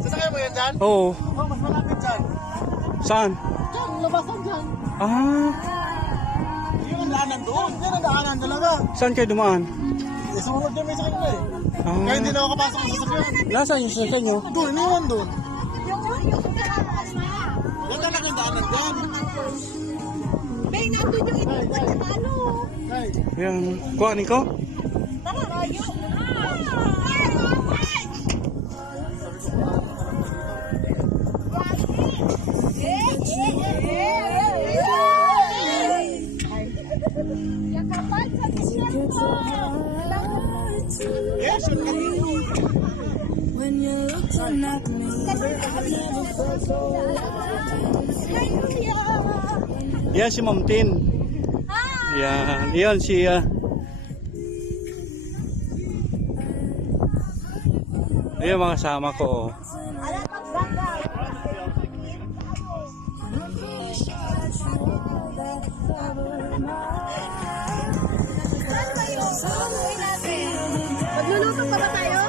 Sasakay mo yan dyan? Oo. Oh, mas malapit dyan. Saan? Dyan, labasan dyan. Ah, Yung ang daanan doon. Yan ang daanan talaga. saan kayo dumaan? Eh, sumunod yan may sakay eh. Ah, Kaya hindi na ako kapasok sa sasakyan. nasaan yung sasakyan nyo? Doon, iniwan doon. Yan talaga yung daanan dyan. May nandun yung ito sa ano. Hey. Ayan, kuhanin ko? Tara, rayo. Yakapal sa disyerto. Yes, yung kanino. When you look to knock me, Yan si Ma'am Tin. Yan, yan si... Ayan mga kasama ko. Oh. Magluluto pa ba tayo?